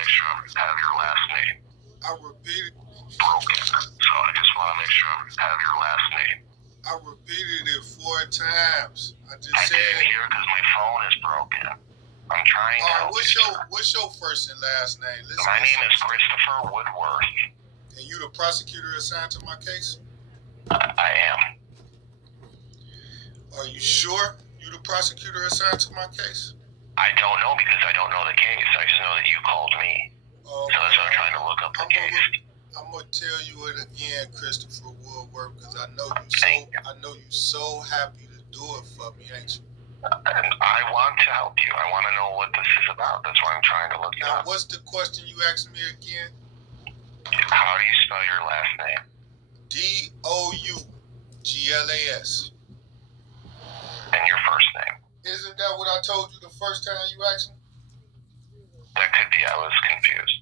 make sure I have your last name. I repeated. Broken. So I just want to make sure I have your last name. I repeated it 4 times. I didn't hear because my phone is broken. I'm trying to help you. What's your first and last name? My name is Christopher Woodworth. And you the prosecutor assigned to my case? I am. Are you sure you the prosecutor assigned to my case? I don't know because I don't know the case. I just know that you called me. Okay. So that's why I'm trying to look up the case. I'm gonna tell you it again, Christopher Woodworth, because I know you so happy to do it for me, ain't you? And I want to help you. I want to know what this is about. That's why I'm trying to look it up. Now, what's the question you asked me again? How do you spell your last name? Douglas. And your first name? Isn't that what I told you the first time you asked me? That could be. I was confused.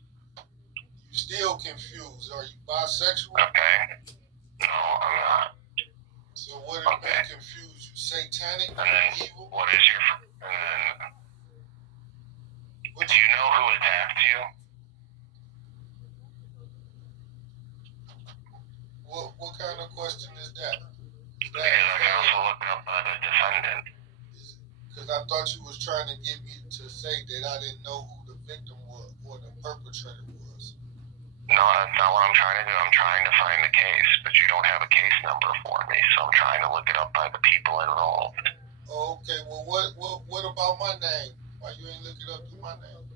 You still confused. Are you bisexual? Okay. No, I'm not. So what is being confused? You satanic? And then evil? What is your... And then... Do you know who attacked you? What kind of question is that? Because I can also look up the defendant. Because I thought you was trying to get me to say that I didn't know who the victim was or the perpetrator was. No, that's not what I'm trying to do. I'm trying to find the case, but you don't have a case number for me, so I'm trying to look it up by the people involved. Okay, well, what about my name? Why you ain't looking up my name?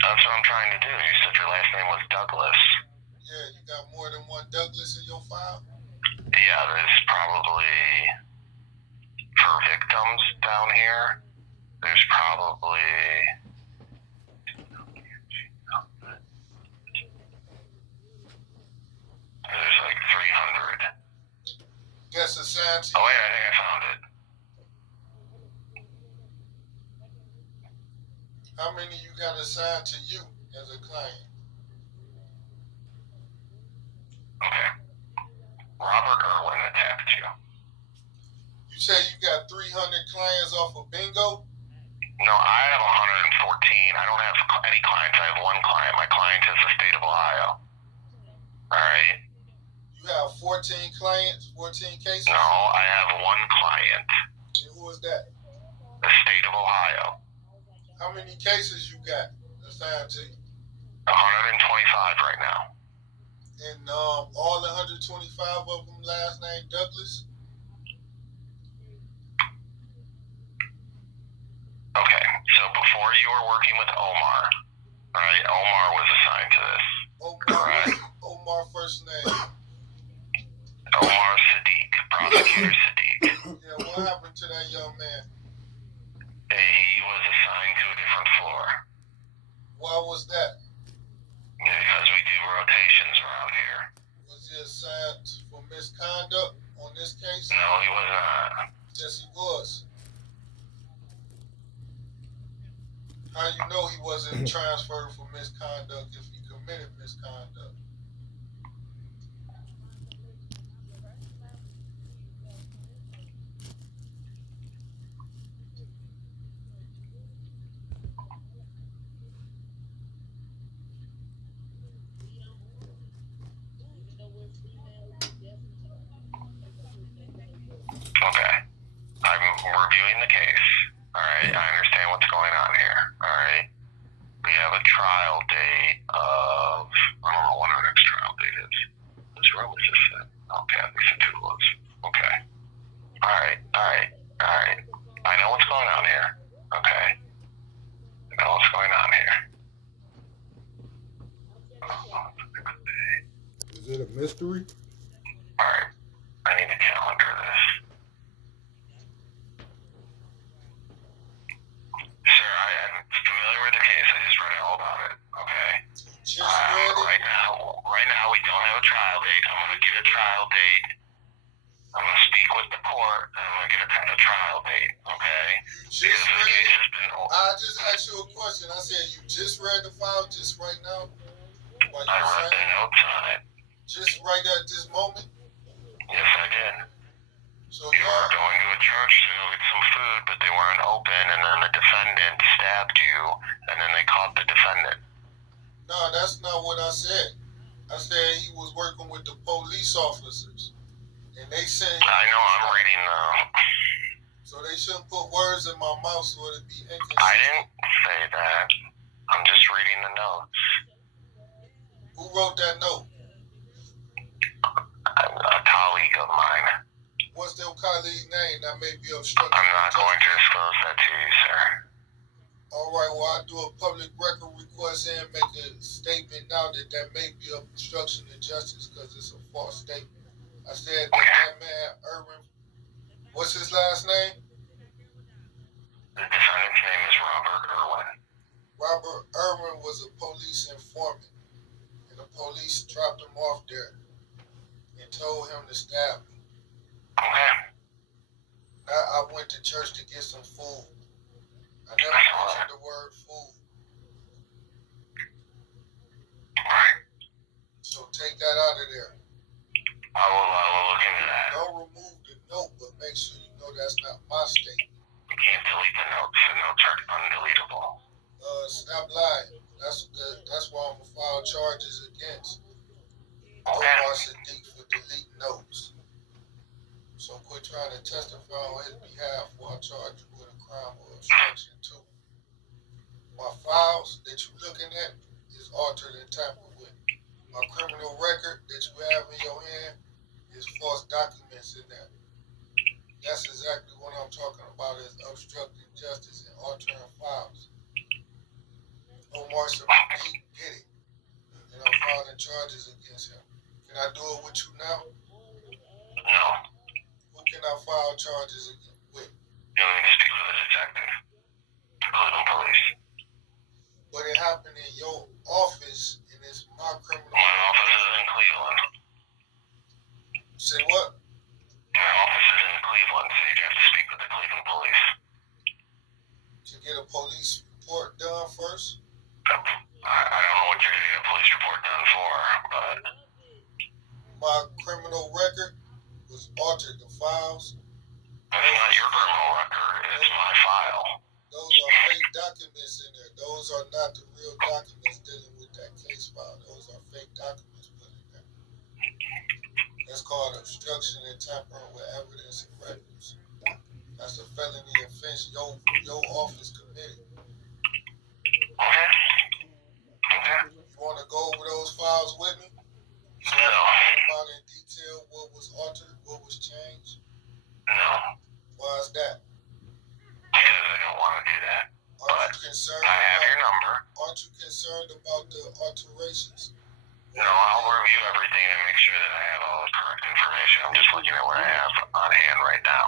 That's what I'm trying to do. You said your last name was Douglas. Yeah, you got more than one Douglas in your file? Yeah, there's probably, for victims down here, there's probably... There's like 300. That's assigned to you. Oh, wait, I think I found it. How many you got assigned to you as a client? Okay. Robert Irwin attacked you. You say you got 300 clients off of bingo? No, I have 114. I don't have any clients. I have one client. My client is the state of Ohio. All right? You have 14 clients, 14 cases? No, I have one client. And who is that? The state of Ohio. How many cases you got assigned to you? 125 right now. And all 125 of them last name Douglas? Okay, so before you were working with Omar, right? Omar was assigned to this. Omar first name? Omar Sadiq, prosecutor Sadiq. Yeah, what happened to that young man? He was assigned to a different floor. Why was that? Because we do rotations around here. Was he assigned for misconduct on this case? No, he was not. Yes, he was. How you know he wasn't transferred for misconduct if he committed misconduct? Okay. I'm reviewing the case. All right. I understand what's going on here. All right. We have a trial date of, I don't know when our next trial date is. Whose room is this in? Okay, these are two of Okay. All right. I know what's going on here. Okay. I know what's going on here. Is it a mystery? All right. I need to calendar this. Sir, I am familiar with the case. I just read all about it. Okay. Right now, we don't have a trial date. I'm going to get a trial date. I'm going to speak with the court, and I'm going to get a trial date. Okay. I just asked you a question. I said you just read the file just right now. I read the notes on it. Just right at this moment? Yes, I did. So you were going to a church to go get some food, but they weren't open, and then the defendant stabbed you, and then they caught the defendant. No, that's not what I said. I said he was working with the police officers, and they said. I know. I'm reading the. So they shouldn't put words in my mouth so it'd be inconsistent. I didn't say that. I'm just reading the notes. Who wrote that note? A colleague of mine. What's their colleague's name? That may be obstructing. I'm not going to disclose that to you, sir. All right, well, I do a public record request and make a statement now that may be obstruction of justice because it's a false statement. I said that man, Irwin, what's his last name? The defendant's name is Robert Irwin. Robert Irwin was a police informant, and the police dropped him off there and told him to stab me. Okay. I went to church to get some food. I never mentioned the word food. Alright. So take that out of there. I will look into that. Don't remove the note, but make sure you know that's not my statement. You can't delete the notes. The notes are undeletable. Stop lying. That's why I'm gonna file charges against Okay. Sadiq for deleting notes. So quit trying to testify on his behalf while I charge you with a crime of obstruction too. My files that you're looking at is altered and tampered with. My criminal record that you have in your hand is false documents in there. That's exactly what I'm talking about is obstructing justice and altering files. Omar Sadiq did it, and I'm filing charges against him. Can I do it with you now? No. Who can I file charges with? You need to speak with a detective. Cleveland Police. But it happened in your office, and it's my criminal. My office is in Cleveland. Say what? My office is in Cleveland, so you have to speak with the Cleveland Police. To get a police report done first? I don't know what you're getting a police report done for, but my criminal record was altered. The files. That's not your criminal record. It's my file. Those are fake documents in there. Those are not the real documents dealing with that case file. Those are fake documents put in there. That's called obstruction and tampering with evidence and records. That's a felony offense your office committed. Okay. Okay. You want to go over those files with me? So no. I can talk about in detail what was altered, what was changed? No. Why is that? Because I don't want to do that. Aren't you concerned? I have your number. Aren't you concerned about the alterations? No, I'll review everything and make sure that I have all the correct information. I'm just looking at what I have on hand right now.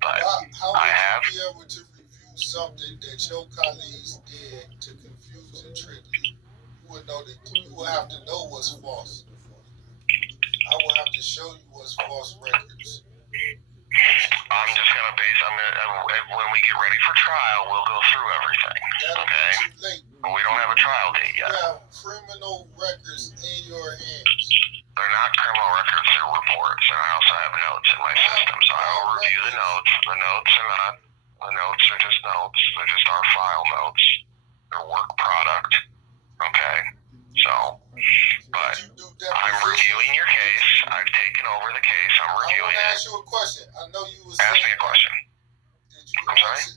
But how would I have. you be able to review something that your colleagues did to confuse and trick you? You would know that you would have to know what's false. I would have to show you what's false records. I'm just gonna base on when we get ready for trial, we'll go through everything. That'll okay? be too late. But we don't have a trial date yet. You have criminal records in your hands. They're not criminal records, they're reports, and I also have notes in my system, so I'll review the notes. The notes are just notes. They're just our file notes. They're work product. Okay? So, but I'm reviewing your case. I've taken over the case. I'm reviewing it. I want to ask you a question. I know you was Ask me a question. I'm sorry?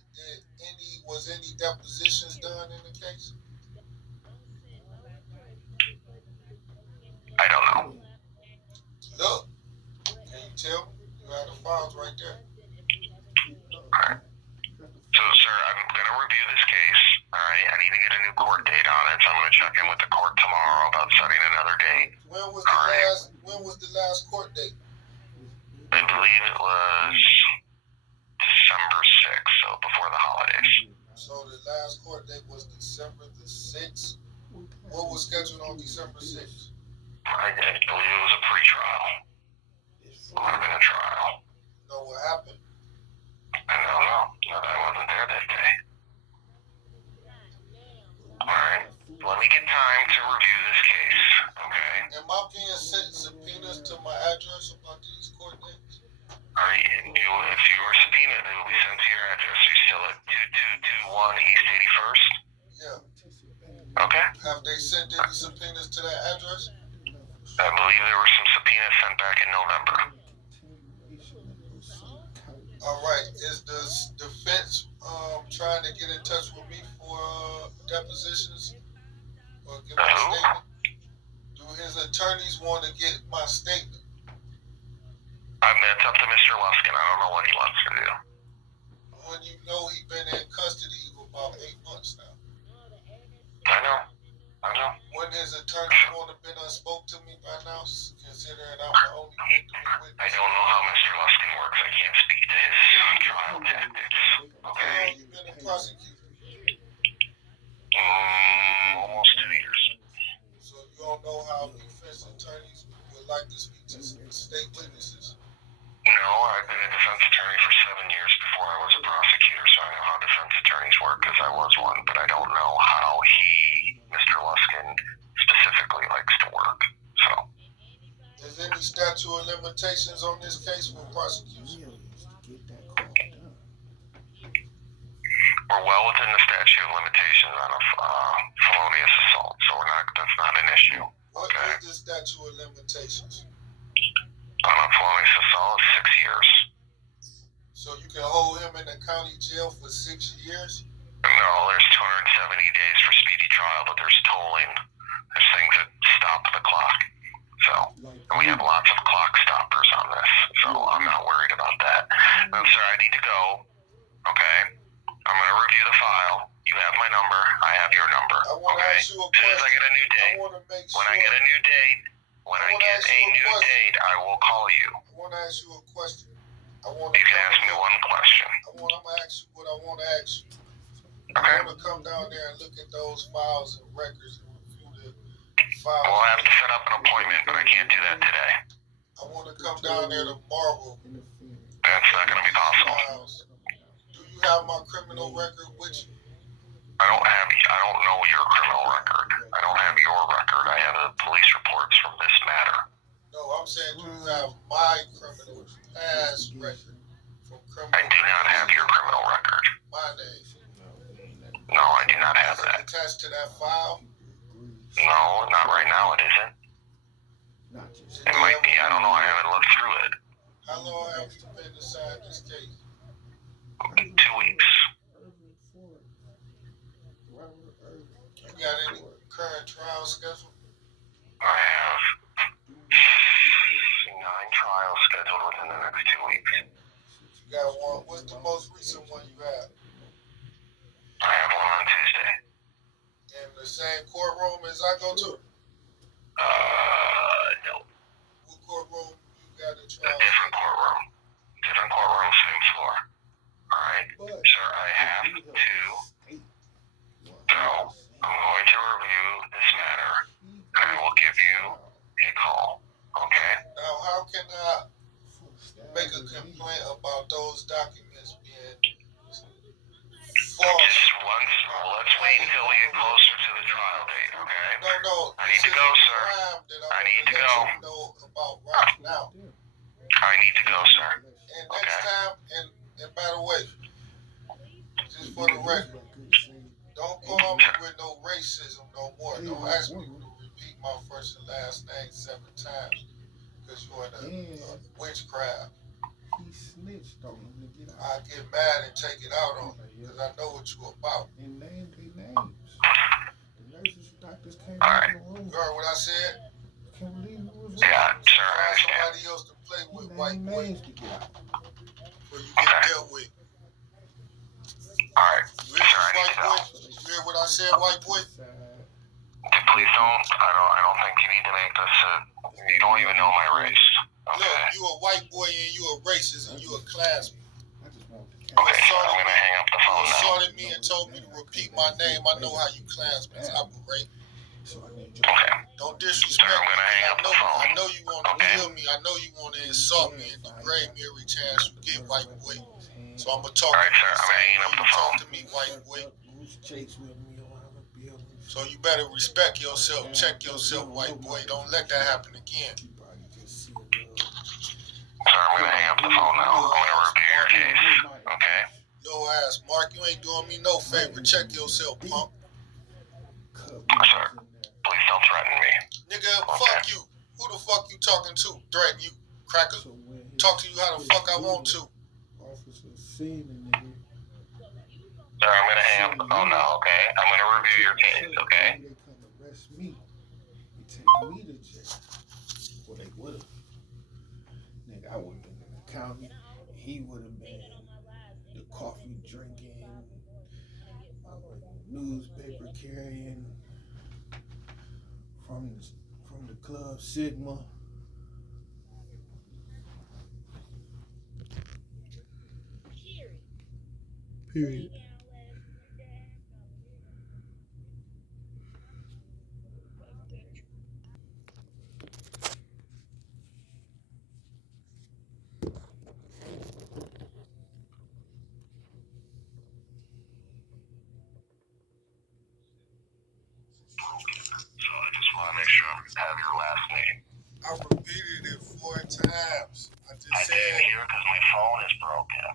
Was any depositions done in the case? I don't know. Look, can you tell me? You have the files right there. Alright. So, sir, I'm going to review this case. Alright, I need to get a new court date on it, so I'm going to check in with the court tomorrow about setting another date. When was the last court date? I believe it was December 6th, so before the holidays. So the last court date was December the 6th? What was scheduled on December 6th? I believe it was a pre-trial. Might have been a trial. You know what happened? I don't know. I wasn't there that day. Alright. Let me get time to review this case. Okay? Am I being sent subpoenas to my address about these court dates? If you were subpoenaed, it will be sent to your address. Are you still at 2221 East 81st? Yeah. Okay. Have they sent any subpoenas to that address? I believe there were some subpoenas sent back in November. All right. Is the defense trying to get in touch with me for depositions or give my statement? Do his attorneys want to get my statement? That's up to Mr. Luskin. I don't know what he wants to do. When you know he's been in custody for about 8 months now. I know. When his attorney would have been spoke to me by now, considering I'm the only victim and witness. I don't know how Mr. Luskin works. I can't speak to his trial tactics. How long you been a prosecutor? Almost 2 years. So you don't know how defense attorneys would like to speak to state witnesses? No, I've been a defense attorney for 7 years before I was a prosecutor, so I know how defense attorneys work because I was one, but I don't know how Mr. Luskin, specifically likes to work. So. Is any statute of limitations on this case for prosecution? We're well within the statute of limitations on a felonious assault, so that's not an issue. What is the statute of limitations? On a felonious assault, 6 years. So you can hold him in the county jail for 6 years? No, there's 270 days for speedy trial, but there's tolling. There's things that stop the clock. So, and we have lots of clock stoppers on this, so I'm not worried about that. I'm sorry, I need to go. Okay? I'm going to review the file. You have my number. I have your number. I want to ask you a question. As soon as I get a new date, when I get a new date, I will call you. I want to ask you a question. You can ask me one question. I'm going to ask you what I want to ask you. Okay. I want to come down there and look at those files and records and review the files. We'll have to set up an appointment, but I can't do that today. I want to come down there tomorrow. That's not going to be possible. Do you have my criminal record with you? I don't know your criminal record. I don't have your record. I have the police reports from this matter. No, I'm saying do you have my criminal past record from criminal? I do not have your criminal record. My name. No, I do not have that. Is it attached to that file? No, not right now. It isn't. It might be. I don't know. I haven't looked through it. How long have you been assigned this case? 2 weeks. You got any current trial schedule? I have 9 trials scheduled within the next 2 weeks. You got one. What's the most recent one you have? I have one on Tuesday. In the same courtroom as I go to? No. What courtroom you got a trial? A different courtroom. Different courtroom, same floor. Alright? Sir, I have to go. I'm going to review this matter, and I will give you a call. Okay? Now, how can I make a complaint about those documents being false? Let's wait until we get closer to the trial date, okay? No. I need to go, sir. I need to go. Know about right now. I need to go, sir. And next time, and by the way, just for the record, don't call me with no racism no more. Don't ask me to repeat my first and last name 7 times because you're in a witchcraft. I get mad and take it out on you because I know what you're about. Alright. You heard what I said? Yeah, sir, I Find understand. somebody else to play with, white boy, before you get dealt with. Alright. You hear this, white boy? You hear what I said, white boy? Please don't. I don't think you need to make this. You don't even know my race. Okay. Look, you a white boy and you a racist and you a classman. Okay, so I'm gonna hang up the You phone now. assaulted me and told me to repeat my name. I know how you classmen operate. Okay. Don't disrespect Sir, I'm me. gonna hang up the phone. I know you want to kill me. I know you want to insult me and degrade me every chance you get, white boy. So I'm gonna talk Alright, to you sir, the I'm same hanging way up the you phone. talk to me, white boy. So you better respect yourself. Check yourself, white boy. Don't let that happen again. Sir, I'm gonna hang up the phone now. I'm gonna review your case. Okay? Yo ass, Mark, you ain't doing me no favor. Check yourself, punk. sir. Please don't threaten me. Nigga, Okay. fuck you. Who the fuck you talking to? Threaten you, cracker. So when Talk to you how the fuck I want to. officer seen the nigga. Sir, I'm gonna hang up the phone now, okay? I'm gonna review your case, okay? They come arrest me. They take me to jail. Well, they would have. Nigga, I would have been in the county. He would have been the coffee drinking, newspaper carrying from the Club Sigma. Period. So I just want to make sure I have your last name. I repeated it 4 times. I just I said, didn't hear because my phone is broken.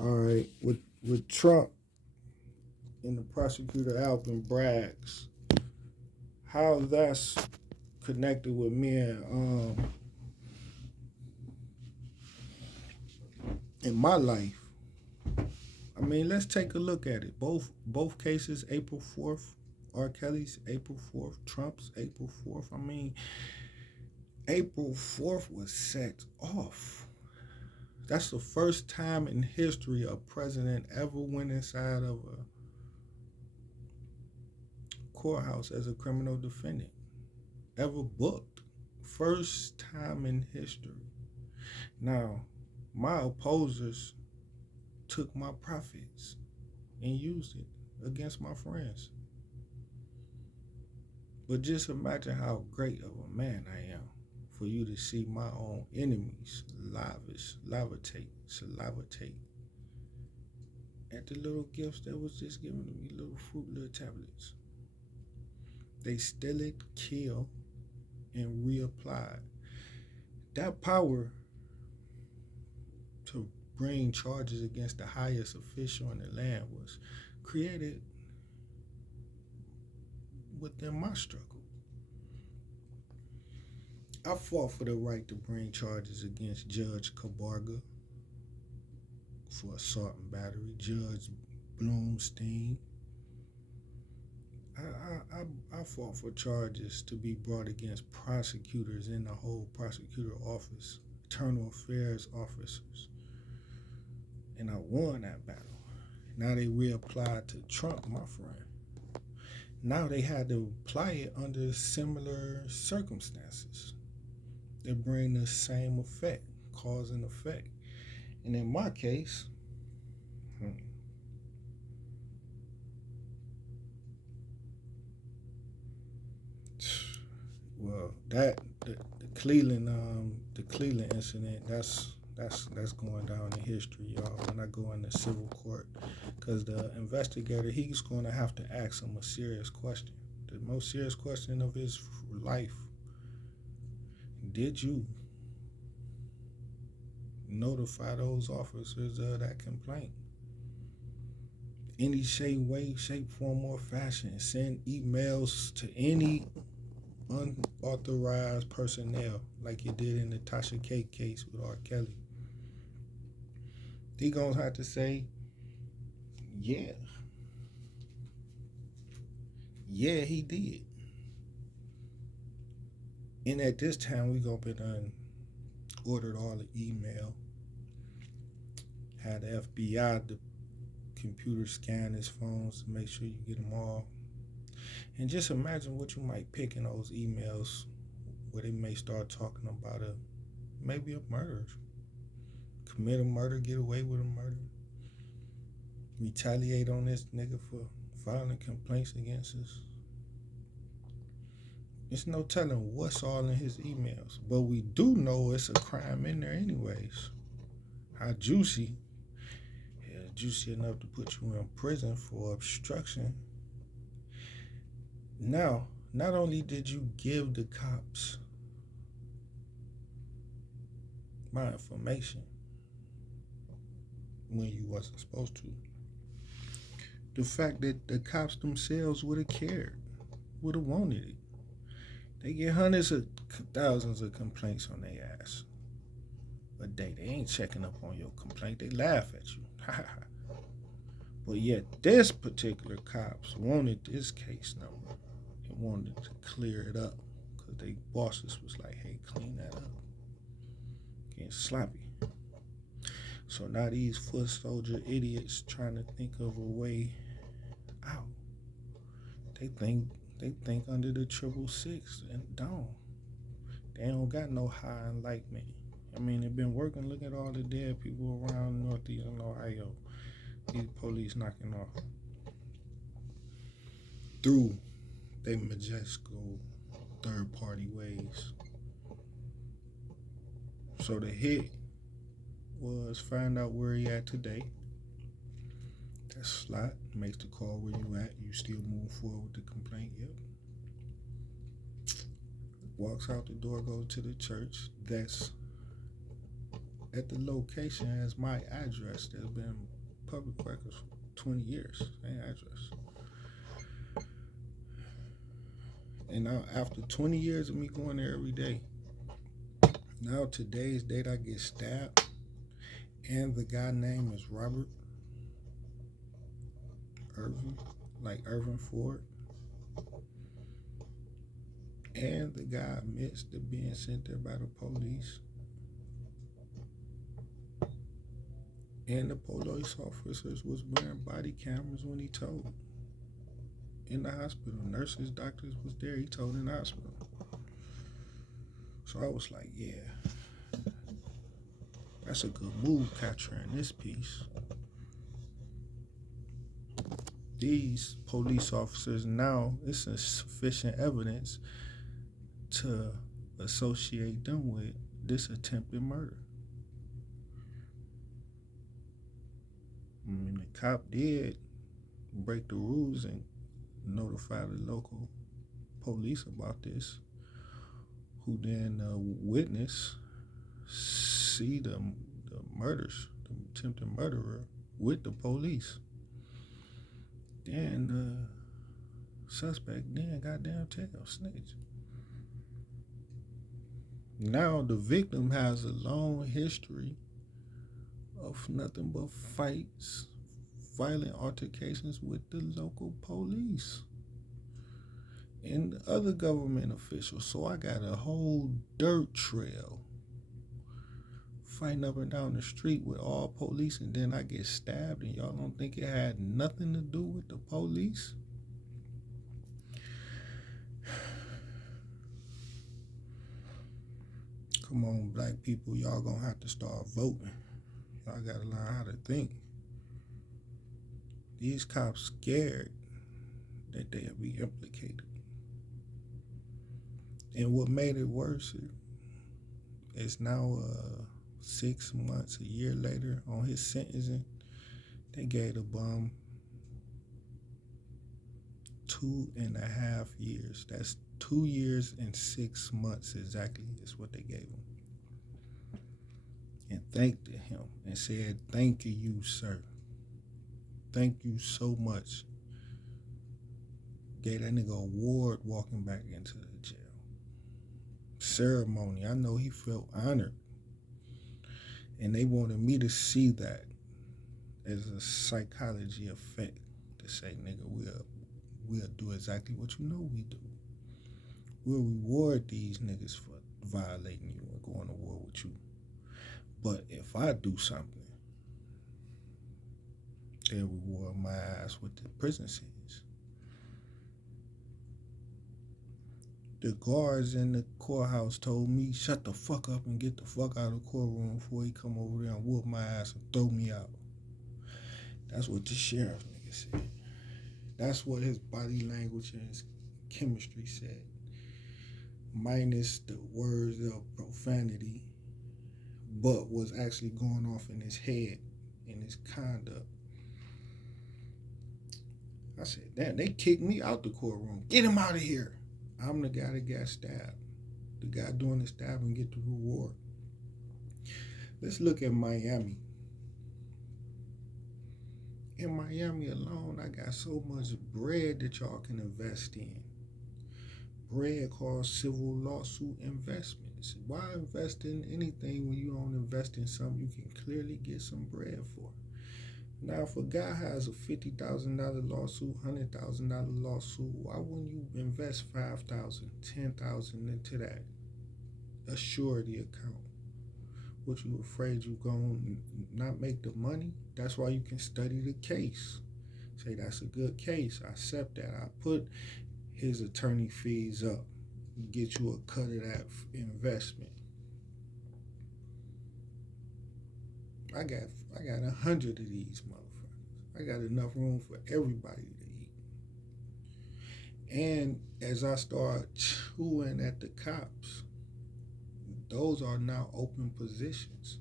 All right, with Trump and the prosecutor Alvin Braggs, how that's connected with me and in my life. I mean, let's take a look at it. Both cases, April 4th, R. Kelly's April 4th, Trump's April 4th. I mean, April 4th was set off. That's the first time in history a president ever went inside of a courthouse as a criminal defendant. Ever booked. First time in history. Now, my opposers took my profits and used it against my friends. But just imagine how great of a man I am for you to see my own enemies salivatate at the little gifts that was just given to me, little tablets. They steal it, kill, and reapply. That power to bring charges against the highest official in the land was created within my struggle. I fought for the right to bring charges against Judge Kabarga for assault and battery, Judge Bloomstein. I fought for charges to be brought against prosecutors in the whole prosecutor office, internal affairs officers. And I won that battle. Now they reapplied to Trump, my friend. Now they had to apply it under similar circumstances. They bring the same effect, cause and effect. And in my case, well, the Cleveland incident, that's going down in history, y'all. When I go into civil court, because the investigator, he's going to have to ask him a serious question, the most serious question of his life. Did you notify those officers of that complaint? Any way, shape, form, or fashion. Send emails to any unauthorized personnel like you did in the Tasha K case with R. Kelly. He gonna have to say, yeah, he did. And at this time, we gonna be done ordered all the email, had the FBI, the computer scan his phones to make sure you get them all. And just imagine what you might pick in those emails where they may start talking about maybe a murder. Commit a murder, get away with a murder. Retaliate on this nigga for filing complaints against us. There's no telling what's all in his emails. But we do know it's a crime in there anyways. How juicy? Yeah, juicy enough to put you in prison for obstruction. Now, not only did you give the cops my information when you wasn't supposed to, the fact that the cops themselves would have cared, would have wanted it. They get hundreds of thousands of complaints on their ass a day. They ain't checking up on your complaint. They laugh at you. But yet this particular cops wanted this case number and wanted to clear it up because they bosses was like, hey, clean that up. Getting sloppy. So now these foot soldier idiots trying to think of a way out. They think under the 666 and don't. They don't got no high enlightenment. I mean, they've been working. Look at all the dead people around Northeastern Ohio. These police knocking off through they majestical third-party ways. So the hit was find out where he at today. That slot makes the call where you at. You still move forward with the complaint. Yep. Walks out the door, goes to the church. That's at the location as my address. There's been public records for 20 years. Same address. And now after 20 years of me going there every day, now today's date I get stabbed, and the guy name is Robert Irvin, like Irvin Ford. And the guy admits to being sent there by the police. And the police officers was wearing body cameras when he told. In the hospital, nurses, doctors was there. He told in the hospital. So I was like, yeah, that's a good move capturing this piece. These police officers now, it's sufficient evidence to associate them with this attempted murder. I mean, the cop did break the rules and notify the local police about this, who then witness see the murders, the attempted murderer with the police. Then the suspect then goddamn tail snitch. Now the victim has a long history of nothing but fights, violent altercations with the local police and other government officials. So I got a whole dirt trail fighting up and down the street with all police, and then I get stabbed, and y'all don't think it had nothing to do with the police? Come on, black people, y'all gonna have to start voting. Y'all gotta learn how to think. These cops scared that they'll be implicated. And what made it worse is now 6 months, a year later, on his sentencing, they gave the bum 2.5 years. That's 2 years and 6 months exactly is what they gave him. And thanked him and said, thank you, sir. Thank you so much. Gave that nigga a award walking back into the jail. Ceremony. I know he felt honored. And they wanted me to see that as a psychology effect. To say, nigga, we'll do exactly what you know we do. We'll reward these niggas for violating you and going to war with you. But if I do something, they'll reward my ass with the prison sentence. The guards in the courthouse told me, shut the fuck up and get the fuck out of the courtroom before he come over there and whoop my ass and throw me out. That's what the sheriff nigga said. That's what his body language and his chemistry said. Minus the words of profanity, but was actually going off in his head, in his conduct. I said, damn, they kicked me out the courtroom. Get him out of here. I'm the guy that got stabbed. The guy doing the stabbing get the reward. Let's look at Miami. In Miami alone, I got so much bread that y'all can invest in. Bread called civil lawsuit investments. Why invest in anything when you don't invest in something you can clearly get some bread for? Now, if a guy has a $50,000 lawsuit, $100,000 lawsuit, why wouldn't you invest $5,000, $10,000 into that a surety account? What, you afraid you gonna not make the money? That's why you can study the case. Say that's a good case. I accept that. I put his attorney fees up. Get you a cut of that investment. I got 100 of these motherfuckers. I got enough room for everybody to eat. And as I start chewing at the cops, those are now open positions.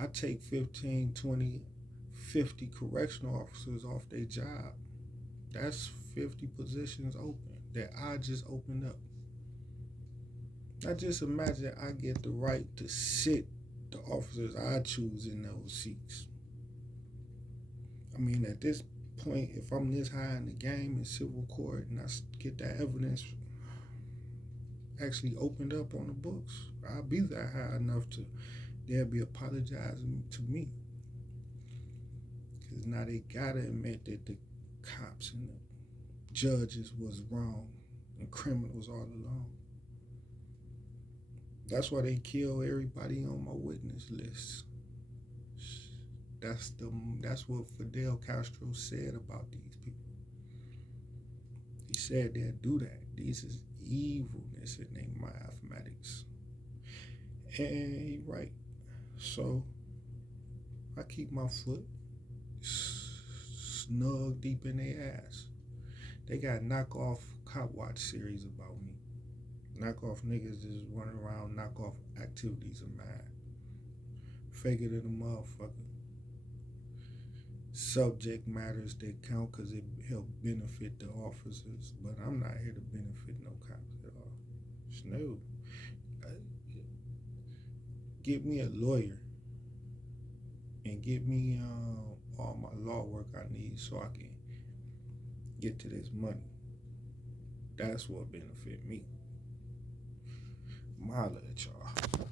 I take 15, 20, 50 correctional officers off their job. That's 50 positions open that I just opened up. I just imagine I get the right to sit the officers I choose in those seats. I mean, at this point, if I'm this high in the game in civil court and I get that evidence actually opened up on the books, I'll be that high enough to they'll be apologizing to me. Because now they gotta admit that the cops and the judges was wrong and criminals all along. That's why they kill everybody on my witness list. That's what Fidel Castro said about these people. He said they'll do that. This is evilness in their mathematics. And he right. So I keep my foot snug deep in their ass. They got knockoff cop watch series about me. Knockoff niggas just running around, knockoff activities of mine. Fake it in a motherfucker. Subject matters that count because it help benefit the officers, but I'm not here to benefit no cops at all. No. Get me a lawyer and get me all my law work I need so I can get to this money. That's what benefit me. Holla at y'all.